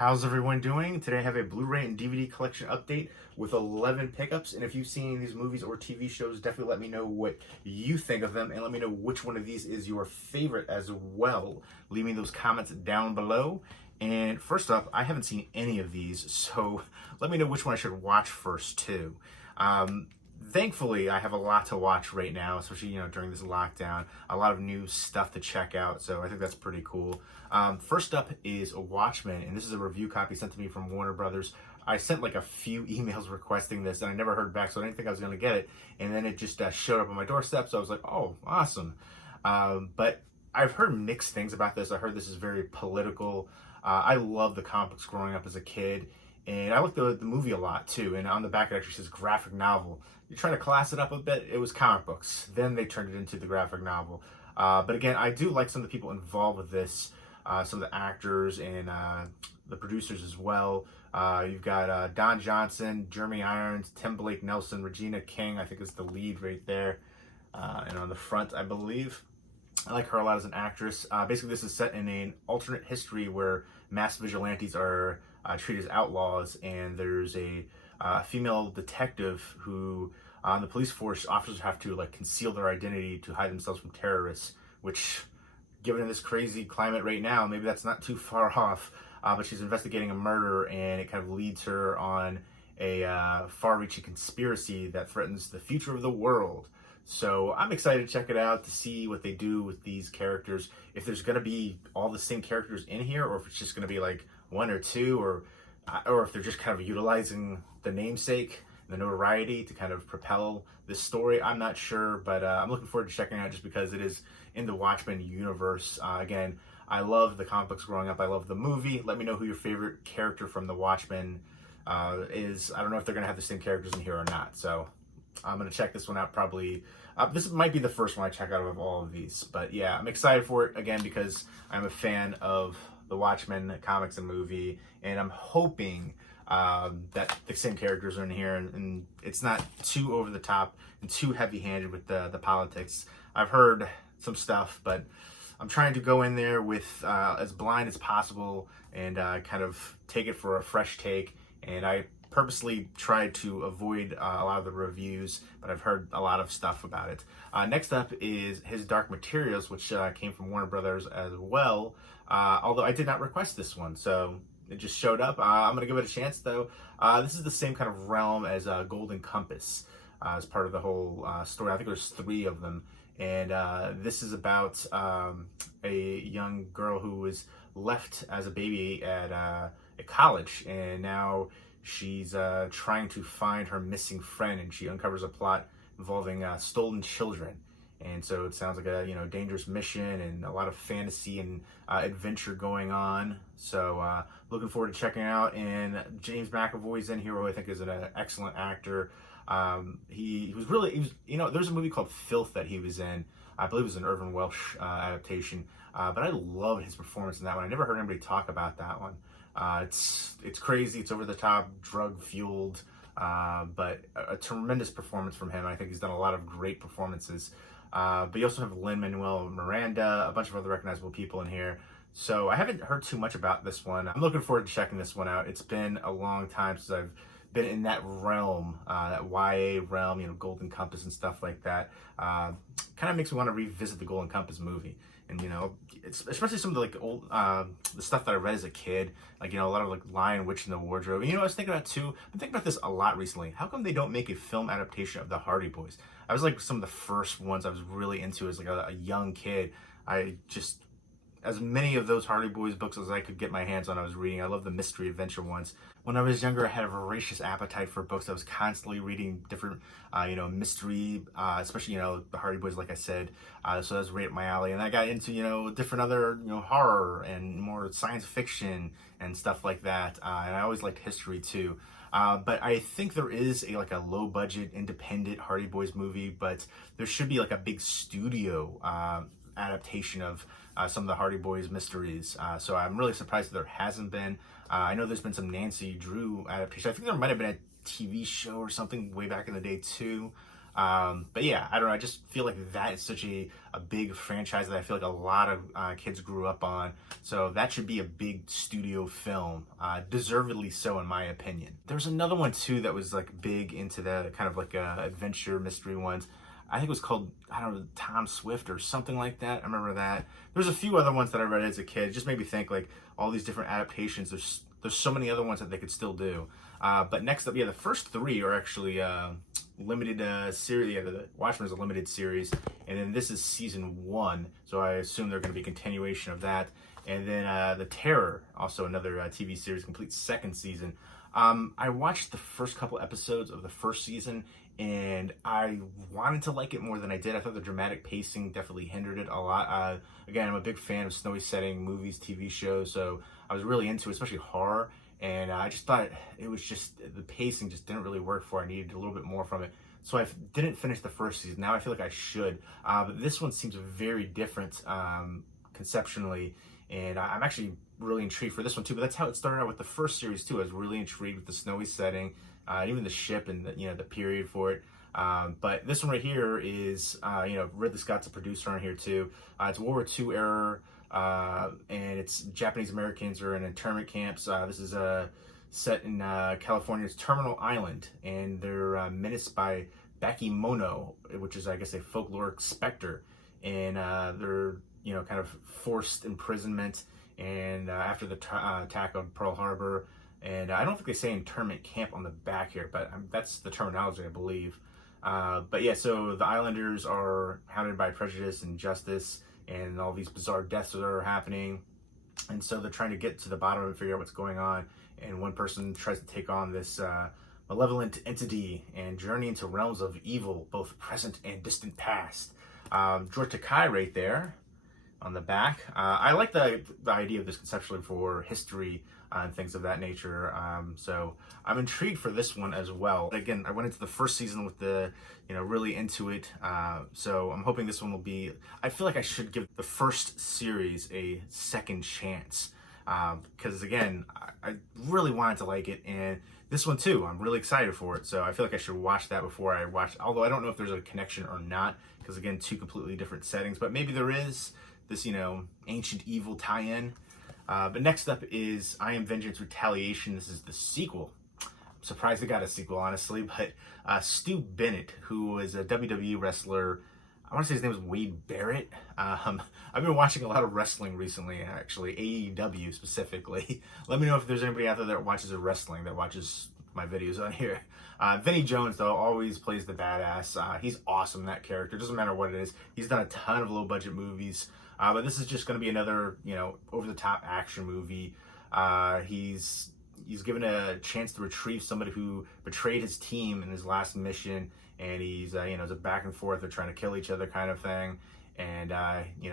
How's everyone doing? Today I have a Blu-ray and DVD collection update with 11 pickups, and if you've seen these movies or TV shows, definitely let me know what you think of them, and let me know which one of these is your favorite as well. Leave me those comments down below. And first up, I haven't seen any of these, so let me know which one I should watch first too. Thankfully, I have a lot to watch right now, especially during this lockdown. A lot of new stuff to check out, so I think that's pretty cool. First up is Watchmen, and this is a review copy sent to me from Warner Brothers. I sent like a few emails requesting this, and I never heard back, so I didn't think I was going to get it. And then it just showed up on my doorstep, so I was like, "Oh, awesome!" But I've heard mixed things about this. I heard this is very political. I love the comics growing up as a kid. And I liked the movie a lot too. And on the back it actually says graphic novel. You're trying to class it up a bit. It was comic books. Then they turned it into the graphic novel. But again, I do like some of the people involved with this. Some of the actors and the producers as well. You've got Don Johnson, Jeremy Irons, Tim Blake Nelson, Regina King, I think is the lead right there. And on the front, I believe. I like her a lot as an actress. Basically, this is set in an alternate history where mass vigilantes are treated as outlaws, and there's a female detective who the police force officers have to conceal their identity to hide themselves from terrorists, which, given this crazy climate right now, maybe that's not too far off. But she's investigating a murder, and it kind of leads her on a far-reaching conspiracy that threatens the future of the world. So I'm excited to check it out to see what they do with these characters. If there's going to be all the same characters in here, or if it's just going to be like one or two, or if they're just kind of utilizing the namesake, the notoriety to kind of propel this story. I'm not sure, but I'm looking forward to checking it out just because it is in the Watchmen universe. Again, I love the comic books growing up. I love the movie. Let me know who your favorite character from the Watchmen is. I don't know if they're going to have the same characters in here or not, so I'm going to check this one out probably. This might be the first one I check out of all of these. But yeah, I'm excited for it, again, because I'm a fan of the Watchmen comics and movie. And I'm hoping that the same characters are in here. And it's not too over the top and too heavy-handed with the politics. I've heard some stuff, but I'm trying to go in there with as blind as possible and kind of take it for a fresh take. And I purposely tried to avoid a lot of the reviews, but I've heard a lot of stuff about it. Next up is His Dark Materials, which came from Warner Brothers as well, although I did not request this one, so it just showed up. I'm going to give it a chance, though. This is the same kind of realm as Golden Compass as part of the whole story. I think there's 3 of them, and this is about a young girl who was left as a baby at college, and now she's trying to find her missing friend, and she uncovers a plot involving stolen children. And so it sounds like a dangerous mission and a lot of fantasy and adventure going on. So looking forward to checking it out. And James McAvoy's in here, who I think is an excellent actor. He was there's a movie called Filth that he was in. I believe it was an Irvin Welsh adaptation. But I love his performance in that one. I never heard anybody talk about that one. It's crazy, it's over the top, drug fueled, but a tremendous performance from him. I think he's done a lot of great performances. But you also have Lin-Manuel Miranda, a bunch of other recognizable people in here. So I haven't heard too much about this one. I'm looking forward to checking this one out. It's been a long time since I've been in that realm, that YA realm, Golden Compass and stuff like that. Kind of makes me want to revisit the Golden Compass movie. And it's especially some of the old the stuff that I read as a kid, a lot of Lion, Witch in the Wardrobe. And I was thinking about too. I've been thinking about this a lot recently. How come they don't make a film adaptation of the Hardy Boys? I was some of the first ones I was really into as a young kid. I just, as many of those Hardy Boys books as I could get my hands on, I was reading. I love the mystery adventure ones. When I was younger, I had a voracious appetite for books. I was constantly reading different, mystery, especially, the Hardy Boys, like I said. So that was right up my alley. And I got into, different other, horror and more science fiction and stuff like that. And I always liked history too. But I think there is a low budget independent Hardy Boys movie, but there should be a big studio adaptation of some of the Hardy Boys mysteries. So I'm really surprised that there hasn't been. I know there's been some Nancy Drew adaptation. I think there might have been a TV show or something way back in the day too. But yeah, I don't know. I just feel like that is such a big franchise that I feel like a lot of kids grew up on. So that should be a big studio film, deservedly so in my opinion. There's another one too that was like big into the kind of like adventure mystery ones. I think it was called, I don't know, Tom Swift or something like that. I remember that. There's a few other ones that I read as a kid. It just made me think like all these different adaptations. There's so many other ones that they could still do. But next up, yeah, the first three are actually limited series. Yeah, the Watchmen is a limited series, and then this is season 1. So I assume they're going to be a continuation of that. And then The Terror, also another TV series, complete second season. I watched the first couple episodes of the first season, and I wanted to like it more than I did. I thought the dramatic pacing definitely hindered it a lot. Again, I'm a big fan of snowy setting movies, TV shows, so I was really into it, especially horror. And I just thought it was just, the pacing just didn't really work for it. I needed a little bit more from it. So I didn't finish the first season. Now I feel like I should. But this one seems very different conceptually. And I'm actually really intrigued for this one too. But that's how it started out with the first series too. I was really intrigued with the snowy setting, even the ship and the period for it. But this one right here is, Ridley Scott's a producer on here too. It's World War II era. And it's Japanese Americans are in internment camps. This is set in California's Terminal Island, and they're menaced by Bakemono, which is, I guess, a folkloric specter, and they're kind of forced imprisonment, and after the attack on Pearl Harbor, and I don't think they say internment camp on the back here, but that's the terminology, I believe. But yeah, so the Islanders are hounded by prejudice and injustice, and all these bizarre deaths that are happening. And so they're trying to get to the bottom and figure out what's going on. And one person tries to take on this malevolent entity and journey into realms of evil, both present and distant past. George Takei right there on the back. I like the idea of this conceptually for history and things of that nature. So I'm intrigued for this one as well. Again, I went into the first season with the, really into it. So I'm hoping this one will be, I feel like I should give the first series a second chance. Because again, I really wanted to like it, and this one too, I'm really excited for it. So I feel like I should watch that before I watch, although I don't know if there's a connection or not, because again, two completely different settings, but maybe there is this, ancient evil tie-in. But next up is I Am Vengeance Retaliation. This is the sequel. I'm surprised it got a sequel, honestly, but Stu Bennett, who is a WWE wrestler, I want to say his name is Wade Barrett. I've been watching a lot of wrestling recently, actually, AEW specifically. Let me know if there's anybody out there that watches wrestling, that watches my videos on here. Vinnie Jones, though, always plays the badass. He's awesome, that character. Doesn't matter what it is. He's done a ton of low-budget movies. But this is just going to be another, over-the-top action movie. He's given a chance to retrieve somebody who betrayed his team in his last mission, and he's, it's a back and forth. They're trying to kill each other kind of thing, and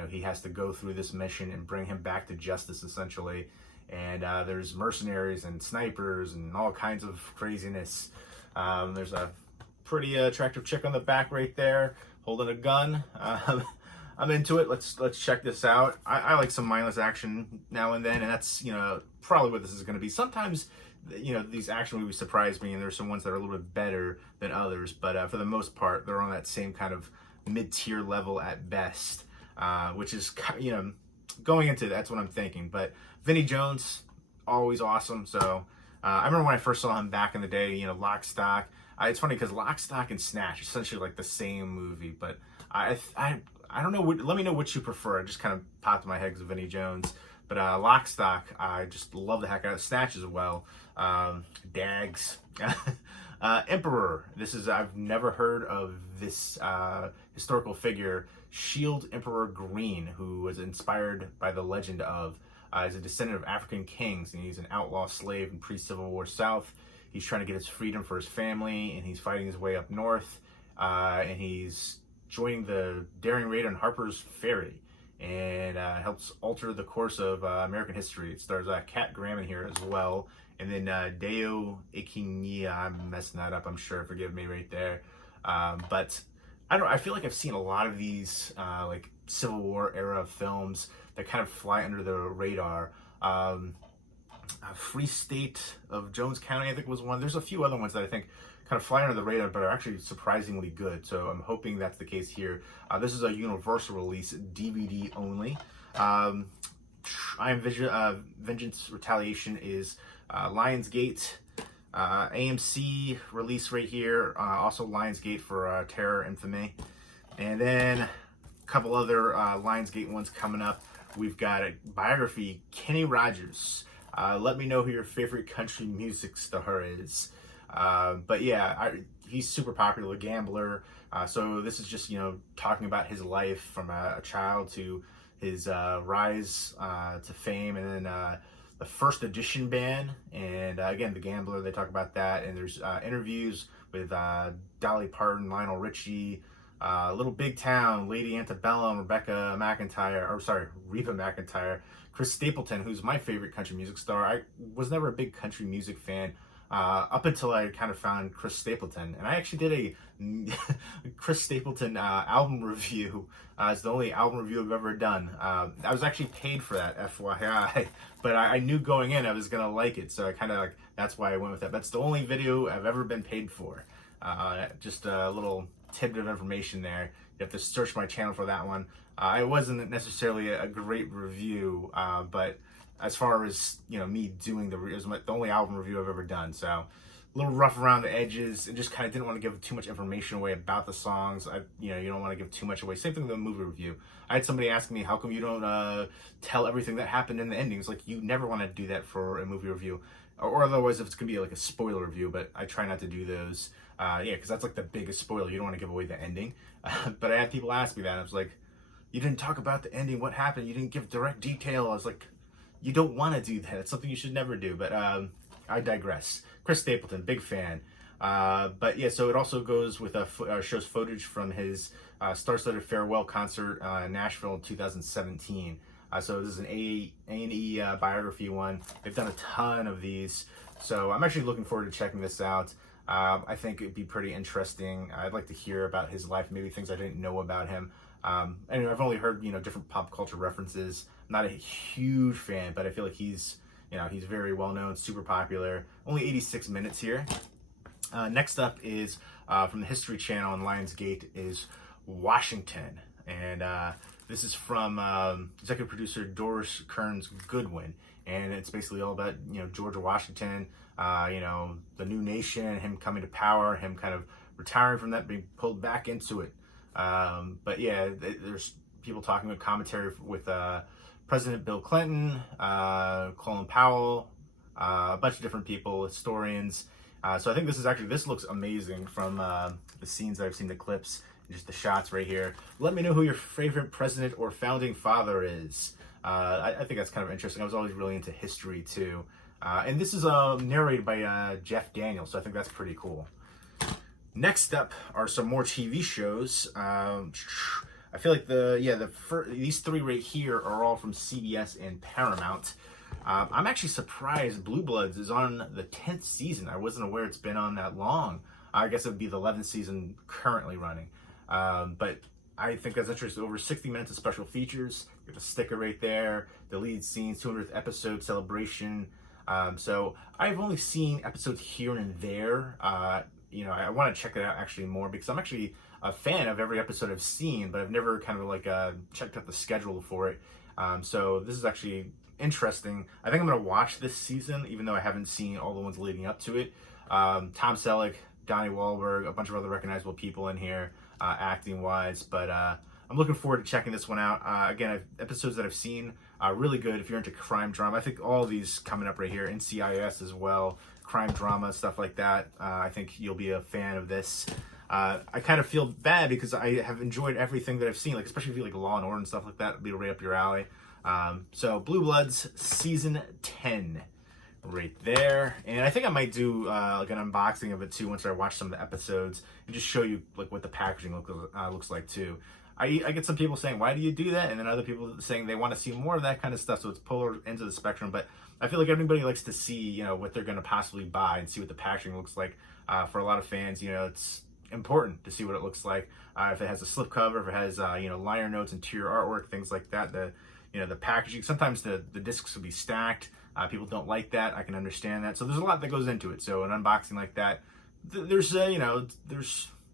he has to go through this mission and bring him back to justice, essentially. And there's mercenaries and snipers and all kinds of craziness. There's a pretty attractive chick on the back right there, holding a gun. I'm into it. Let's check this out. I like some mindless action now and then, and that's probably what this is going to be. Sometimes these action movies surprise me, and there's some ones that are a little bit better than others, but for the most part, they're on that same kind of mid-tier level at best, which is going into that's what I'm thinking. But Vinnie Jones, always awesome. So I remember when I first saw him back in the day, Lock, Stock. It's funny because Lock, Stock, and Snatch are essentially like the same movie, but I don't know. Let me know which you prefer. It just kind of popped in my head because of Vinnie Jones. But Lock, Stock, I just love the heck out of Snatch as well. Dags. Emperor. I've never heard of this historical figure, Shield Emperor Green, who was inspired by the legend of, is a descendant of African kings, and he's an outlaw slave in pre-Civil War South. He's trying to get his freedom for his family, and he's fighting his way up north, and he's joining the daring raid on Harper's Ferry, and helps alter the course of American history. It stars Kat Graham in here as well, and then Deo Ikinia. I'm messing that up, I'm sure. Forgive me right there. But I feel like I've seen a lot of these like Civil War era films that kind of fly under the radar. Free State of Jones County, I think was one. There's a few other ones that I think kind of fly under the radar, but are actually surprisingly good. So I'm hoping that's the case here. This is a Universal release, DVD only. I Am Vengeance Retaliation is Lionsgate. AMC release right here. Also Lionsgate for Terror Infamy. And then a couple other Lionsgate ones coming up. We've got a biography, Kenny Rogers. Let me know who your favorite country music star is. But yeah, he's super popular, gambler. So this is just, talking about his life from a child to his rise to fame, and then the First Edition band, and again, the Gambler, they talk about that, and there's interviews with Dolly Parton, Lionel Richie, Little Big Town, Lady Antebellum, Reba McEntire, Chris Stapleton, who's my favorite country music star. I was never a big country music fan up until I kind of found Chris Stapleton, and I actually did a Chris Stapleton album review. It's the only album review I've ever done. I was actually paid for that, FYI, but I knew going in I was gonna like it, so I kind of that's why I went with that. That's the only video I've ever been paid for. Just a little tidbit of information there. You have to search my channel for that one. It wasn't necessarily a great review, but as far as me doing it was the only album review I've ever done. So a little rough around the edges, and just kind of didn't want to give too much information away about the songs. You don't want to give too much away. Same thing with the movie review. I had somebody ask me, how come you don't tell everything that happened in the endings? Like, you never want to do that for a movie review, or otherwise if it's gonna be like a spoiler review. But I try not to do those. Because that's like the biggest spoiler. You don't want to give away the ending. But I had people ask me that, and I was like, you didn't talk about the ending. What happened? You didn't give direct detail. I was like, you don't want to do that. It's something you should never do. But I digress. Chris Stapleton, big fan. But yeah, so it also goes with shows footage from his star-studded farewell concert in Nashville in 2017. So this is an A&E biography one. They've done a ton of these, so I'm actually looking forward to checking this out. I think it'd be pretty interesting. I'd like to hear about his life, maybe things I didn't know about him. Anyway, I've only heard different pop culture references. I'm not a huge fan, but I feel like he's very well known, super popular. Only 86 minutes here. Next up is from the History Channel on Lionsgate is Washington, and this is from executive producer Doris Kearns Goodwin, and it's basically all about George Washington, the new nation, him coming to power, him kind of retiring from that, being pulled back into it. But yeah, there's people talking about commentary with President Bill Clinton, Colin Powell, a bunch of different people, historians. So I think this looks amazing from the scenes that I've seen, the clips, and just the shots right here. Let me know who your favorite president or founding father is. I think that's kind of interesting. I was always really into history too. And this is narrated by Jeff Daniels, so I think that's pretty cool. Next up are some more TV shows. I feel like these three right here are all from CBS and Paramount. I'm actually surprised Blue Bloods is on the 10th season. I wasn't aware it's been on that long. I guess it would be the 11th season currently running. But I think that's interesting. Over 60 minutes of special features. You have a sticker right there. The lead scenes, 200th episode celebration. So I've only seen episodes here and there. I want to check it out actually more, because I'm actually a fan of every episode I've seen, but I've never kind of checked out the schedule for it. So this is actually interesting. I think I'm going to watch this season, even though I haven't seen all the ones leading up to it. Tom Selleck, Donnie Wahlberg, a bunch of other recognizable people in here, acting wise, but I'm looking forward to checking this one out. Again, episodes that I've seen are really good if you're into crime drama. I think all of these coming up right here, NCIS as well, crime drama, stuff like that. I think you'll be a fan of this. I kind of feel bad because I have enjoyed everything that I've seen, especially if you like Law and Order and stuff like that. It'll be right up your alley. So Blue Bloods season 10 right there, and I think I might do an unboxing of it too once I watch some of the episodes and just show you what the packaging looks like too. I get some people saying, why do you do that? And then other people saying they want to see more of that kind of stuff. So it's polar ends of the spectrum, but I feel like everybody likes to see, what they're going to possibly buy and see what the packaging looks like. For a lot of fans, it's important to see what it looks like. If it has a slipcover, if it has, liner notes, interior artwork, things like that. The packaging, sometimes the discs will be stacked. People don't like that. I can understand that. So there's a lot that goes into it. So an unboxing like that, there's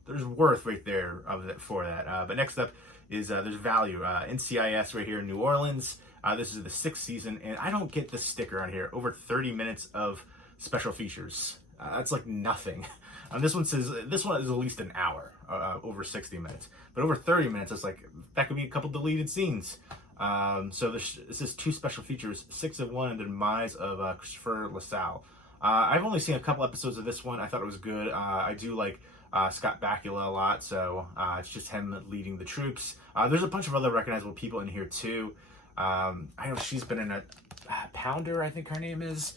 there's worth right there of it for that. But next up is there's value. NCIS right here in New Orleans. This is the 6th season, and I don't get the sticker on here. Over 30 minutes of special features. That's like nothing. This one says this one is at least an hour, over 60 minutes. But over 30 minutes, it's like that could be a couple deleted scenes. So this is 2 special features: 6 of 1 and the demise of Christopher LaSalle. I've only seen a couple episodes of this one. I thought it was good. I do like Scott Bakula a lot, so it's just him leading the troops. There's a bunch of other recognizable people in here too. I know she's been in a Pounder, I think her name is.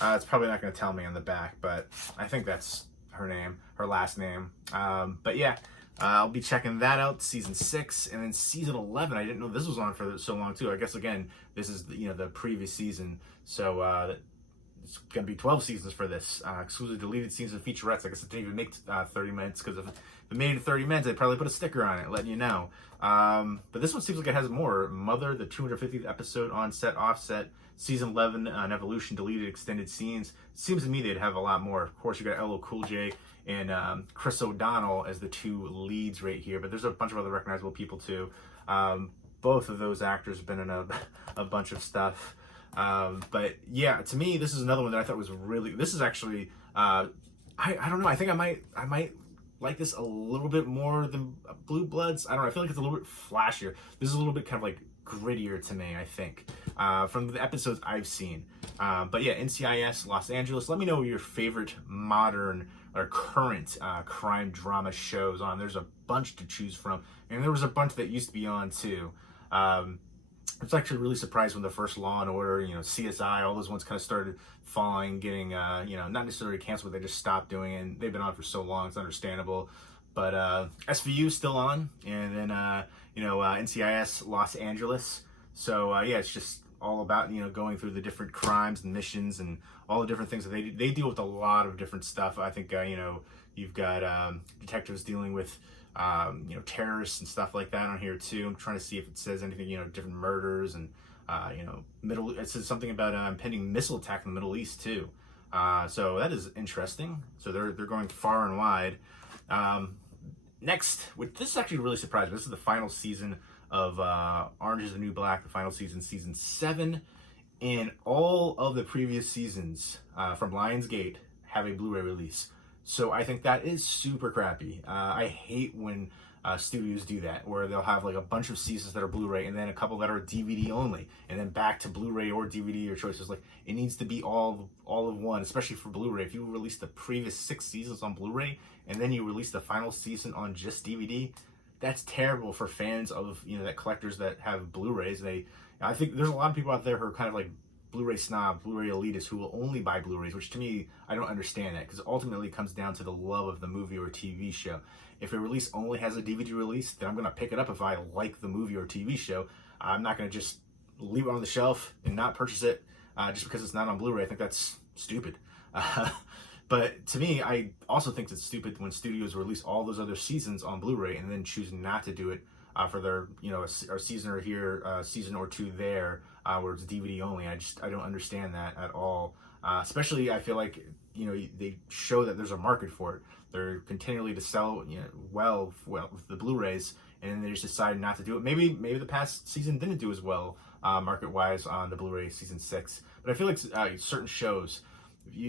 It's probably not going to tell me on the back, but I think that's her name, her last name. But yeah, I'll be checking that out, season 6, and then season 11. I didn't know this was on for so long too. I guess again, this is the previous season, so it's gonna be 12 seasons for this. Exclusive deleted scenes and featurettes. I guess it didn't even make 30 minutes, because if it made it 30 minutes, they'd probably put a sticker on it, letting you know. But this one seems like it has more. Mother, the 250th episode, on set, offset. Season 11, an evolution, deleted extended scenes. Seems to me they'd have a lot more. Of course, you got LL Cool J and Chris O'Donnell as the 2 leads right here, but there's a bunch of other recognizable people too. Both of those actors have been in a bunch of stuff. But yeah, to me, this is another one that I thought was really. This is actually, I don't know. I think I might like this a little bit more than Blue Bloods. I don't know. I feel like it's a little bit flashier. This is a little bit kind of like grittier to me, I think, from the episodes I've seen. But yeah, NCIS Los Angeles. Let me know your favorite modern or current crime drama shows on. There's a bunch to choose from, and there was a bunch that used to be on too. I was actually really surprised when the first Law and Order, CSI, all those ones kind of started falling, getting, not necessarily canceled, but they just stopped doing it. And they've been on for so long, it's understandable. But SVU still on, and then NCIS Los Angeles. So yeah, it's just all about going through the different crimes and missions and all the different things that they deal with a lot of different stuff. I think you've got detectives dealing with terrorists and stuff like that on here too. I'm trying to see if it says anything, different murders and it says something about impending missile attack in the Middle East too. So that is interesting. So they're going far and wide. Next, this is actually really surprising. This is the final season of Orange is the New Black, the final season, season 7. And all of the previous seasons from Lionsgate have a Blu-ray release. So I think that is super crappy. I hate when studios do that, where they'll have like a bunch of seasons that are Blu-ray and then a couple that are DVD only, and then back to Blu-ray or DVD, your choices. Like, it needs to be all of one, especially for Blu-ray. If you release the previous 6 seasons on Blu-ray and then you release the final season on just DVD, that's terrible for fans of that collectors that have Blu-rays. I think there's a lot of people out there who are kind of like Blu-ray snob, Blu-ray elitists who will only buy Blu-rays, which to me, I don't understand that, because ultimately it comes down to the love of the movie or TV show. If a release only has a DVD release, then I'm going to pick it up if I like the movie or TV show. I'm not going to just leave it on the shelf and not purchase it just because it's not on Blu-ray. I think that's stupid. But to me, I also think it's stupid when studios release all those other seasons on Blu-ray and then choose not to do it for their, a season or here, season or 2 there, where it's DVD only. I don't understand that at all. Especially, I feel like, they show that there's a market for it. They're continually to sell, well with the Blu-rays, and then they just decided not to do it. Maybe the past season didn't do as well market-wise on the Blu-ray season 6. But I feel like certain shows,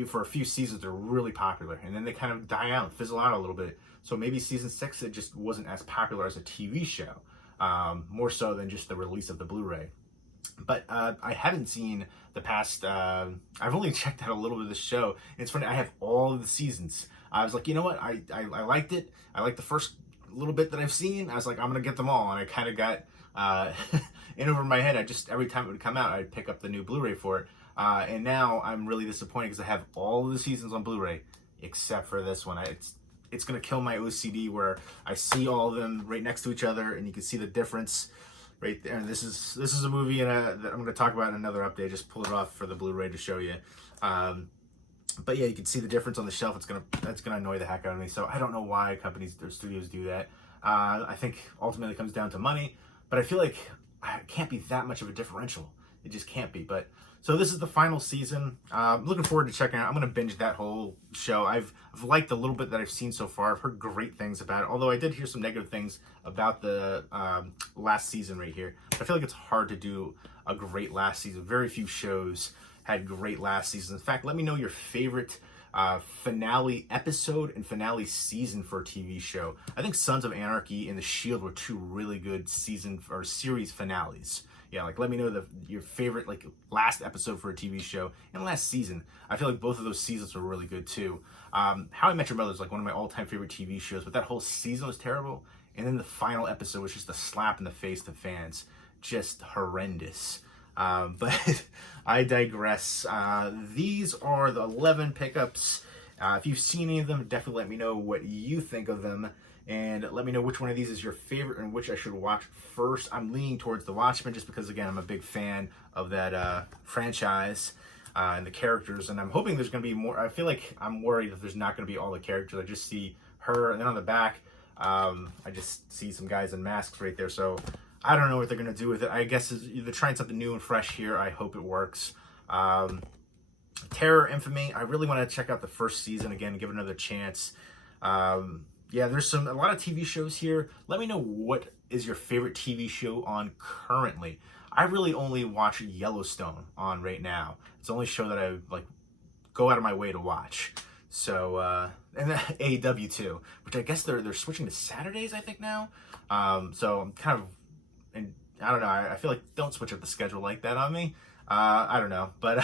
for a few seasons, they're really popular, and then they kind of die out, fizzle out a little bit. So maybe season 6, it just wasn't as popular as a TV show, more so than just the release of the Blu-ray. But I haven't seen the past, I've only checked out a little bit of the show, and it's funny, I have all of the seasons. I was like, you know what, I liked it. I liked the first little bit that I've seen. I was like, I'm going to get them all, and I kind of got in over my head. Every time it would come out, I'd pick up the new Blu-ray for it. And now I'm really disappointed because I have all of the seasons on Blu-ray except for this one. It's going to kill my OCD where I see all of them right next to each other, and you can see the difference right there. And this is a movie that I'm going to talk about in another update. Just pull it off for the Blu-ray to show you. But yeah, you can see the difference on the shelf. That's gonna annoy the heck out of me. So I don't know why companies or studios do that. I think ultimately it comes down to money, but I feel like it can't be that much of a differential. It just can't be. But So this is the final season. Looking forward to checking out. I'm going to binge that whole show. I've liked a little bit that I've seen so far. I've heard great things about it, although I did hear some negative things about the last season right here. But I feel like it's hard to do a great last season. Very few shows had great last seasons. In fact, let me know your favorite finale episode and finale season for a TV show. I think Sons of Anarchy and The Shield were two really good season or series finales. Yeah, like let me know your favorite like last episode for a TV show and last season. I feel like both of those seasons were really good too. How I Met Your Mother is like one of my all-time favorite TV shows, but that whole season was terrible. And then the final episode was just a slap in the face to fans, just horrendous. But I digress. These are the 11 pickups. If you've seen any of them, definitely let me know what you think of them. And let me know which one of these is your favorite and which I should watch first. I'm leaning towards The Watchmen just because, again, I'm a big fan of that franchise and the characters. And I'm hoping there's going to be more. I feel like I'm worried if there's not going to be all the characters. I just see her. And then on the back, I just see some guys in masks right there. So I don't know what they're going to do with it. I guess they're trying something new and fresh here. I hope it works. Terror Infamy. I really want to check out the first season again, give it another chance. Yeah, there's a lot of TV shows here. Let me know what is your favorite TV show on currently. I really only watch Yellowstone on right now. It's the only show that I like go out of my way to watch. So and then AEW too, which I guess they're switching to Saturdays, I think now. So I'm kind of, and I don't know. I feel like don't switch up the schedule like that on me. I don't know, but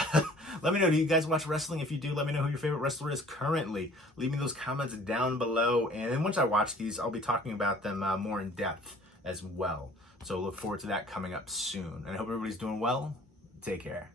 let me know. Do you guys watch wrestling? If you do, let me know who your favorite wrestler is currently. Leave me those comments down below. And then once I watch these, I'll be talking about them more in depth as well. So look forward to that coming up soon. And I hope everybody's doing well. Take care.